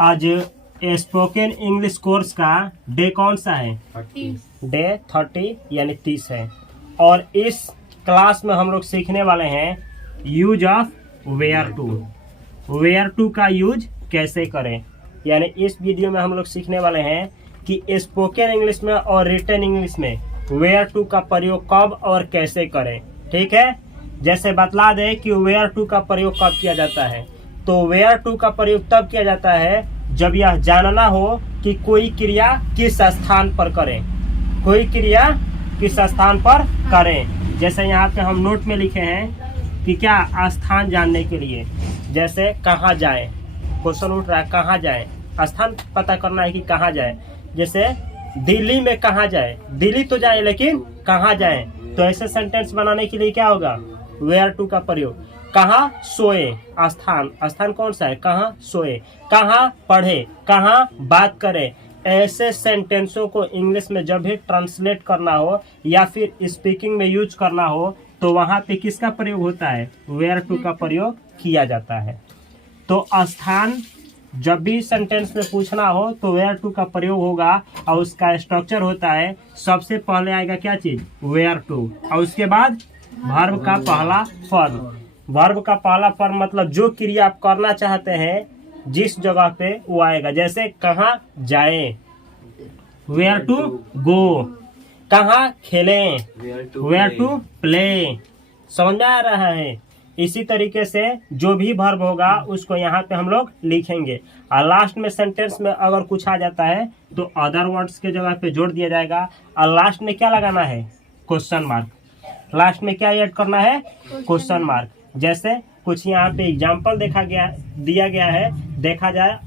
आज spoken English course का day कौन सा है? डे 30 यानी 30 है। और इस क्लास में हम लोग सीखने वाले हैं use of where to. Where to का यूज कैसे करें, यानी इस वीडियो में हम लोग सीखने वाले हैं कि स्पोकन इंग्लिश में और रिटन इंग्लिश में वेयर टू का प्रयोग कब और कैसे करें। ठीक है, जैसे बतला दे कि वेयर टू का प्रयोग कब किया जाता है, तो वेयर टू का प्रयोग तब किया जाता है जब यह जानना हो कि कोई क्रिया किस स्थान पर करें, कोई क्रिया किस स्थान पर करें। जैसे यहाँ पे हम नोट में लिखे हैं कि क्या स्थान जानने के लिए, जैसे कहाँ जाए, क्वेश्चन उठ रहा है कहाँ जाए, स्थान पता करना है कि कहाँ जाए। जैसे दिल्ली में कहाँ जाए, दिल्ली तो जाए लेकिन कहाँ जाए, तो ऐसे सेंटेंस बनाने के लिए क्या होगा, वेयर टू का प्रयोग। कहाँ सोए, स्थान, स्थान कौन सा है, कहाँ सोए, कहाँ पढ़े, कहाँ बात करे। ऐसे सेंटेंसों को इंग्लिश में जब भी ट्रांसलेट करना हो या फिर स्पीकिंग में यूज करना हो तो वहां पे किसका प्रयोग होता है, वेयर टू का प्रयोग किया जाता है। तो स्थान जब भी सेंटेंस में पूछना हो तो वेयर टू का प्रयोग होगा और उसका स्ट्रक्चर होता है, सबसे पहले आएगा क्या चीज, वेयर टू, और उसके बाद वर्ब का पहला फॉर्म। वर्ब का पहला फॉर्म मतलब जो क्रिया आप करना चाहते हैं जिस जगह पे वो आएगा। जैसे कहाँ जाए, वेयर टू गो, कहाँ खेलें, वेयर टू प्ले। समझ में आ रहा है। इसी तरीके से जो भी वर्ब होगा उसको यहाँ पे हम लोग लिखेंगे और लास्ट में सेंटेंस में अगर कुछ आ जाता है तो अदर वर्ड्स के जगह पे जोड़ दिया जाएगा और लास्ट में क्या लगाना है, क्वेश्चन मार्क। लास्ट में क्या ऐड करना है, क्वेश्चन मार्क। जैसे कुछ यहाँ पे एग्जाम्पल दिया गया है, देखा जाए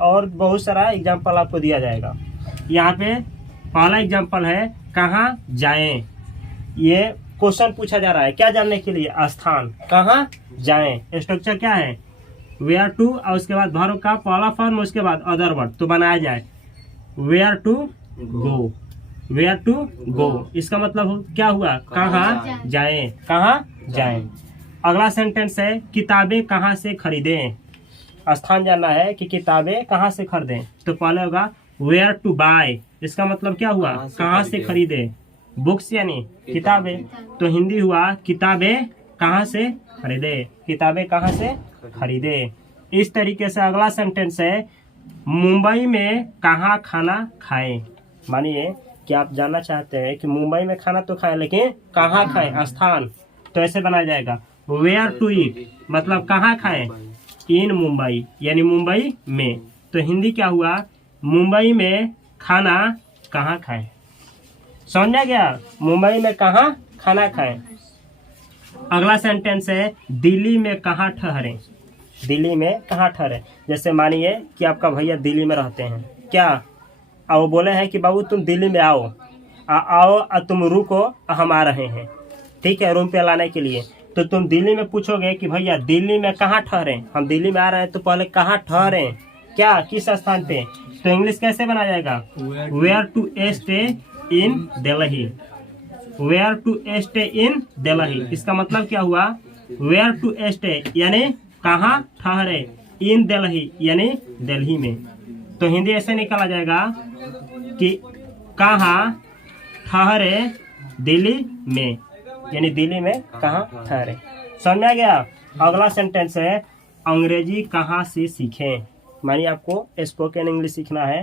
और बहुत सारा एग्जाम्पल आपको दिया जाएगा। यहाँ पे पहला एग्जाम्पल है कहाँ जाएं। ये क्वेश्चन पूछा जा रहा है क्या जानने के लिए, स्थान, कहाँ जाएं। स्ट्रक्चर क्या है, वेयर टू और उसके बाद वर्ब का पहला फॉर्म, उसके बाद अदर वर्ड, तो बनाया जाए where to go, where to go. इसका मतलब क्या हुआ, कहाँ जाएं, कहाँ जाएं। अगला सेंटेंस है किताबें कहाँ से खरीदें। स्थान जानना है कि किताबें कहाँ से खरीदें, तो पहले होगा वेयर टू बाय। इसका मतलब क्या हुआ, कहाँ से खरीदे, बुक्स यानी किताबें, तो हिंदी हुआ किताबें कहाँ से खरीदे, किताबें कहाँ से खरीदे। इस तरीके से अगला सेंटेंस है मुंबई में कहाँ खाना खाएं। मानिए कि आप जानना चाहते हैं कि मुंबई में खाना तो खाएं लेकिन कहाँ खाएं, स्थान, तो ऐसे बनाया जाएगा वेयर टू ईट, मतलब कहाँ खाएं, इन मुंबई यानी मुंबई में, तो हिंदी क्या हुआ, मुंबई में खाना कहाँ खाएं। समझ में गया, मुंबई में कहाँ खाना खाएं। अगला सेंटेंस है दिल्ली में कहाँ ठहरें। दिल्ली में कहाँ ठहरे, जैसे मानिए कि आपका भैया दिल्ली में रहते हैं क्या, और वो बोले हैं कि बाबू तुम दिल्ली में आओ, तुम रुको, हम आ रहे हैं, ठीक है, रूम पे लाने के लिए। तो तुम दिल्ली में पूछोगे कि भैया दिल्ली में कहाँ ठहरे, हम दिल्ली में आ रहे हैं, तो पहले कहाँ ठहरे, क्या, किस स्थान पे, तो इंग्लिश कैसे बना जाएगा, where to stay in Delhi, where to stay in Delhi. इसका मतलब क्या हुआ, वेयर टू स्टे यानी कहाँ ठहरे, इन दिल्ली यानी दिल्ली में, तो हिंदी ऐसे निकाला जाएगा कि कहाँ ठहरे दिल्ली में, यानी दिल्ली में कहाँ ठहरे। समझ में आ गया। अगला सेंटेंस है अंग्रेजी कहाँ से सीखें। मानिए आपको स्पोकन इंग्लिश सीखना है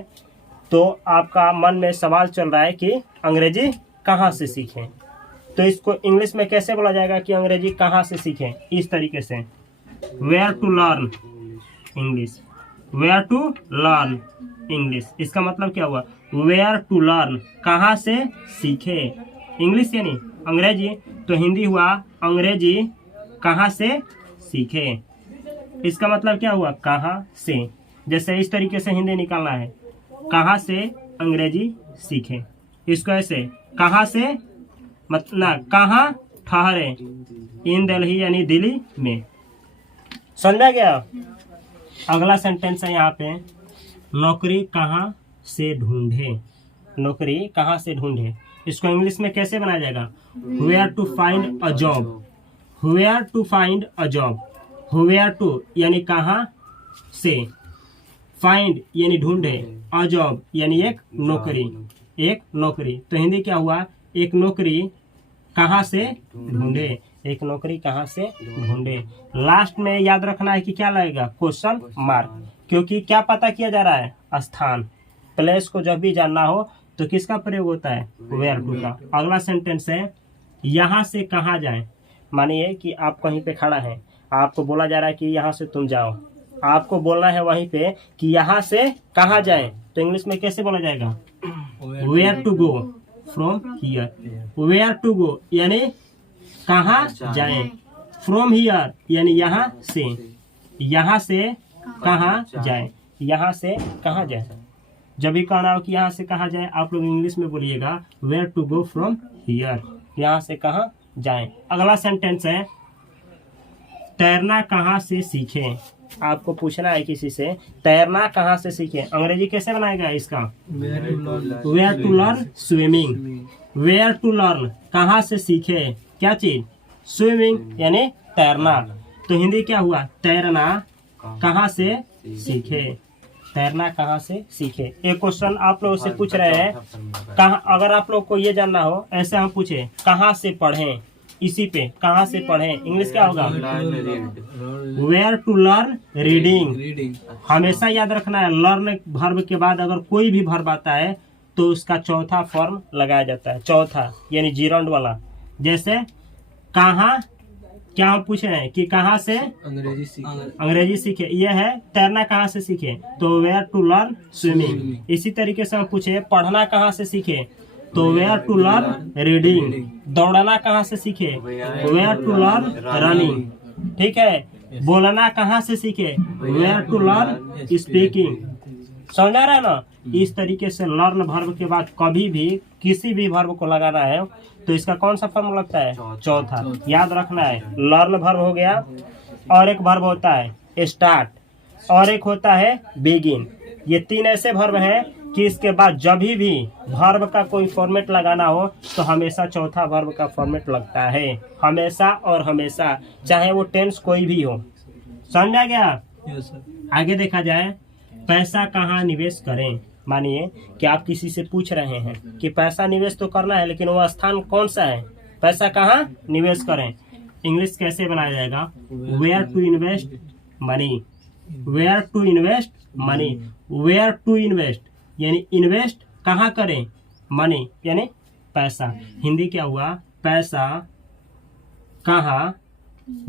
तो आपका मन में सवाल चल रहा है कि अंग्रेजी कहाँ से सीखें, तो इसको इंग्लिश में कैसे बोला जाएगा कि अंग्रेजी कहाँ से सीखें। इस तरीके से where to learn English, where to learn English. इसका मतलब क्या हुआ, वेयर टू लर्न कहाँ से सीखे, इंग्लिश यानी अंग्रेजी, तो हिंदी हुआ अंग्रेजी कहाँ से सीखे। इसका मतलब क्या हुआ, कहाँ से। जैसे इस तरीके से हिंदी निकालना है, कहाँ से अंग्रेजी सीखे। इसको ऐसे कहाँ से मतलब कहाँ ठहरे, इन दिल्ली यानी दिल्ली में। समझ में गया। अगला सेंटेंस है यहाँ पे नौकरी कहाँ से ढूंढे। नौकरी कहाँ से ढूंढे, इसको इंग्लिश में कैसे बनाया जाएगा, where to find a job, where to find a job. Where to यानी कहाँ से, फाइंड यानी ढूंढे, अ जॉब यानी एक नौकरी, एक नौकरी। तो हिंदी क्या हुआ, एक नौकरी कहाँ से ढूंढे, एक नौकरी कहाँ से ढूंढे। लास्ट में याद रखना है कि क्या लगेगा, क्वेश्चन मार्क, क्योंकि क्या पता किया जा रहा है, स्थान, प्लेस को जब भी जानना हो तो किसका प्रयोग होता है, वेयर टू का। अगला सेंटेंस है यहाँ से कहाँ जाएं। मानिए कि आप कहीं पे खड़ा है, आपको बोला जा रहा है कि यहाँ से तुम जाओ, आपको बोलना है वहीं पे कि यहाँ से कहाँ जाएं, तो इंग्लिश में कैसे बोला जाएगा, where to go from here. Where to go यानी कहाँ जाएं, फ्रॉम हियर यानी यहाँ से, यहाँ से कहाँ जाएं, यहाँ से कहाँ जाएं। जब भी कहना हो कि यहाँ से कहाँ जाएं, आप लोग इंग्लिश में बोलिएगा where to go from here, यहाँ से कहाँ जाएं। अगला सेंटेंस है तैरना कहाँ से सीखें। आपको पूछना है किसी से तैरना कहाँ से सीखें, अंग्रेजी कैसे बनाएगा इसका, where to learn swimming. Where to learn कहाँ से सीखे, क्या चीज, स्विमिंग यानी तैरना। तो हिंदी क्या हुआ, तैरना कहाँ से सीखे, तैरना कहाँ से सीखे। एक क्वेश्चन आप लोगों से पूछ रहे हैं, कहाँ, अगर आप लोग को ये जानना हो, ऐसे हम पूछे कहाँ से पढ़ें, इसी पे कहाँ से पढ़ें, इंग्लिश क्या होगा, वेयर टू लर्न रीडिंग। हमेशा याद रखना है, लर्न वर्ब के बाद अगर कोई भी वर्ब आता है तो उसका चौथा फॉर्म लगाया जाता है, चौथा यानी जीरोंड वाला। जैसे कहाँ, क्या हम पूछे हैं कि कहाँ से अंग्रेजी सीखे, यह है तैरना कहाँ से सीखे, तो वेयर टू लर्न स्विमिंग। इसी तरीके से हम पूछे पढ़ना कहाँ से सीखे, तो वेयर टू लर्न रीडिंग। दौड़ना कहाँ से सीखे, वेयर टू लर्न रनिंग। ठीक है, बोलना कहाँ से सीखे, वेयर टू लर्न स्पीकिंग। समझा रहा है ना। इस तरीके से लर्न वर्ब के बाद कभी भी किसी भी वर्ब को लगाना है तो इसका कौन सा फॉर्म लगता है, चौथा। याद रखना है, लर्न वर्ब हो गया, और एक वर्ब होता है स्टार्ट, और एक होता है बिगिन। ये तीन ऐसे वर्ब हैं कि इसके बाद जब भी वर्ब का कोई फॉर्मेट लगाना हो तो हमेशा चौथा वर्ब का फॉर्मेट लगता है, हमेशा और हमेशा, चाहे वो टेंस कोई भी हो। समझा गया। आगे देखा जाए, पैसा कहाँ निवेश करें। मानिए कि आप किसी से पूछ रहे हैं कि पैसा निवेश तो करना है लेकिन वो स्थान कौन सा है, पैसा कहाँ निवेश करें। इंग्लिश कैसे बनाया जाएगा, where to invest money, where to invest money. Where to invest यानी इन्वेस्ट कहाँ करें, मनी यानी पैसा। हिंदी क्या हुआ, पैसा कहाँ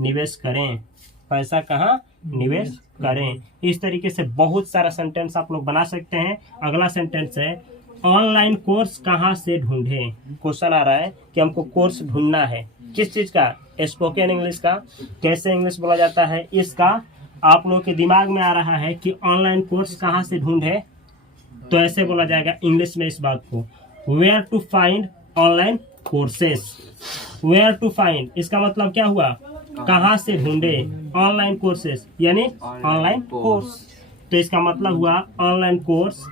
निवेश करें, पैसा कहाँ निवेश करें। इस तरीके से बहुत सारा सेंटेंस आप लोग बना सकते हैं। अगला सेंटेंस है ऑनलाइन कोर्स कहाँ से ढूंढें। क्वेश्चन आ रहा है कि हमको कोर्स ढूंढना है, किस चीज का, स्पोकन इंग्लिश का। कैसे इंग्लिश बोला जाता है इसका आप लोग के दिमाग में आ रहा है कि ऑनलाइन कोर्स कहाँ से ढूंढे, तो ऐसे बोला जाएगा इंग्लिश में इस बात को, where to find online courses. Where to find इसका मतलब क्या हुआ, कहाँ से ढूंढे, ऑनलाइन कोर्सेस यानी ऑनलाइन कोर्स। तो इसका मतलब हुआ ऑनलाइन कोर्स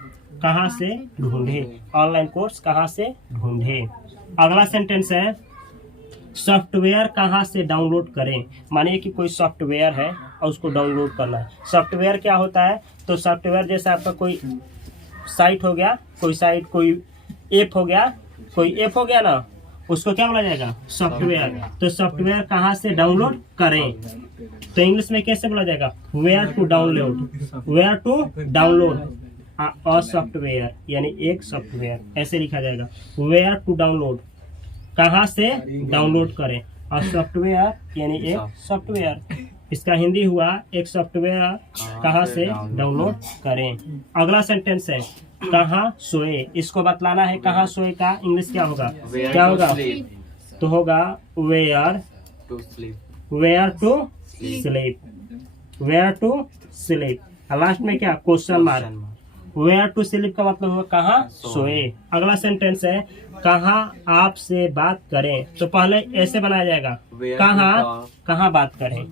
कहाँ से ढूंढे, ऑनलाइन कोर्स कहाँ से ढूंढे। अगला सेंटेंस है सॉफ्टवेयर कहाँ से डाउनलोड करें। मानिए कि कोई सॉफ्टवेयर है और उसको डाउनलोड करना है। सॉफ्टवेयर क्या होता है, तो सॉफ्टवेयर जैसे आपका कोई साइट हो गया, कोई साइट, कोई ऐप हो गया, कोई ऐप हो गया ना, उसको क्या बोला जाएगा, सॉफ्टवेयर। तो सॉफ्टवेयर कहाँ से डाउनलोड करें, तो इंग्लिश में कैसे बोला जाएगा, where to download, where to download a software यानी एक सॉफ्टवेयर, ऐसे लिखा जाएगा। वेयर टू डाउनलोड कहाँ से डाउनलोड करें, अ सॉफ्टवेयर यानी एक सॉफ्टवेयर। इसका हिंदी हुआ एक सॉफ्टवेयर कहाँ से डाउनलोड करें। अगला सेंटेंस है कहाँ सोए। इसको बतलाना है कहाँ सोए का इंग्लिश क्या होगा, क्या होगा, तो होगा where to sleep, where to sleep, where to sleep. Last में क्या, question mark. Where to sleep का मतलब होगा कहाँ सोए। अगला सेंटेंस है कहाँ आपसे बात करें। तो पहले ऐसे बनाया जाएगा, कहाँ, कहाँ बात करें,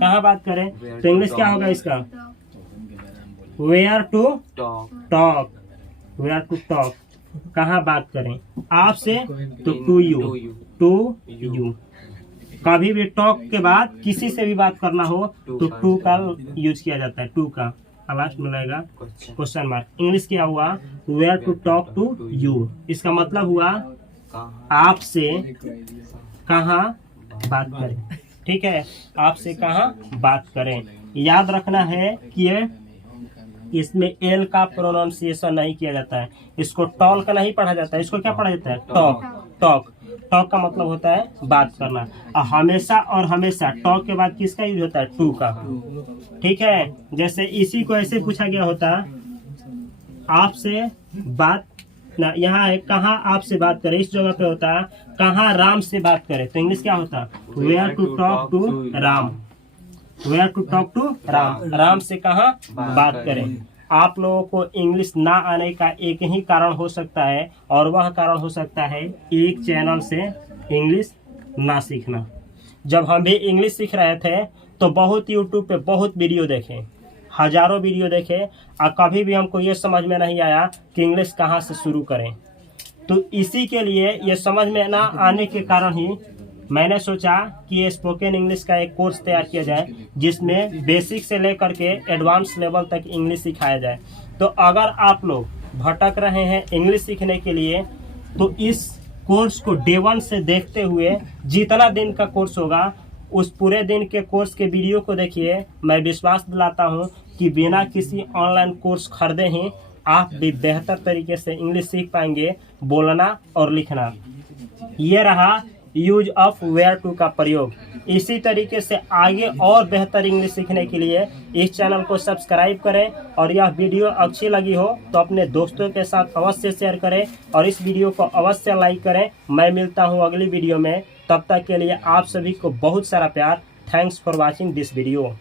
कहाँ बात करें। तो इंग्लिश क्या होगा इसका, where to talk, where to talk, कहाँ बात करें। आपसे तो टू यू, टू यू। कभी भी टॉक के बाद किसी से भी बात करना हो तो टू का यूज किया जाता है, टू का। लास्ट में लगेगा क्वेश्चन मार्क। इंग्लिश क्या हुआ, where to talk to you, इसका मतलब हुआ आपसे कहाँ बात करें। ठीक है, आपसे कहाँ बात करें। याद रखना है कि इसमें एल का प्रोनाउंसिएशन नहीं किया जाता है, इसको टॉल का नहीं पढ़ा जाता है, इसको क्या पढ़ा जाता है, टॉक। टॉक टॉक का मतलब होता है बात करना, और हमेशा और हमेशा टॉक के बाद किसका यूज होता है, टू का। ठीक है, जैसे इसी को ऐसे पूछा गया होता, आपसे बात ना, यहाँ है कहाँ आपसे बात करें, इस जगह पे होता है कहाँ राम से बात करें, तो इंग्लिश क्या होता, where to talk to Ram, where to talk to Ram, Ram से कहाँ बात करें। आप लोगों को इंग्लिश ना आने का एक ही कारण हो सकता है, और वह कारण हो सकता है एक चैनल से इंग्लिश ना सीखना। जब हम भी इंग्लिश सीख रहे थे तो बहुत यूट्यूब पे बहुत वीडियो देखे, हजारों वीडियो देखे, और कभी भी हमको ये समझ में नहीं आया कि इंग्लिश कहाँ से शुरू करें। तो इसी के लिए ये समझ में ना आने के कारण ही मैंने सोचा कि ये स्पोकन इंग्लिश का एक कोर्स तैयार किया जाए, जिसमें बेसिक से लेकर के एडवांस लेवल तक इंग्लिश सिखाया जाए। तो अगर आप लोग भटक रहे हैं इंग्लिश सीखने के लिए, तो इस कोर्स को डे 1 से देखते हुए जितना दिन का कोर्स होगा उस पूरे दिन के कोर्स के वीडियो को देखिए। मैं विश्वास दिलाता हूँ कि बिना किसी ऑनलाइन कोर्स खरीदे ही आप भी बेहतर तरीके से इंग्लिश सीख पाएंगे, बोलना और लिखना। ये रहा यूज ऑफ वेयर टू का प्रयोग। इसी तरीके से आगे और बेहतर इंग्लिश सीखने के लिए इस चैनल को सब्सक्राइब करें, और यह वीडियो अच्छी लगी हो तो अपने दोस्तों के साथ अवश्य शेयर करें, और इस वीडियो को अवश्य लाइक करें। मैं मिलता हूं अगली वीडियो में, तब तक के लिए आप सभी को बहुत सारा प्यार। Thanks for watching this video.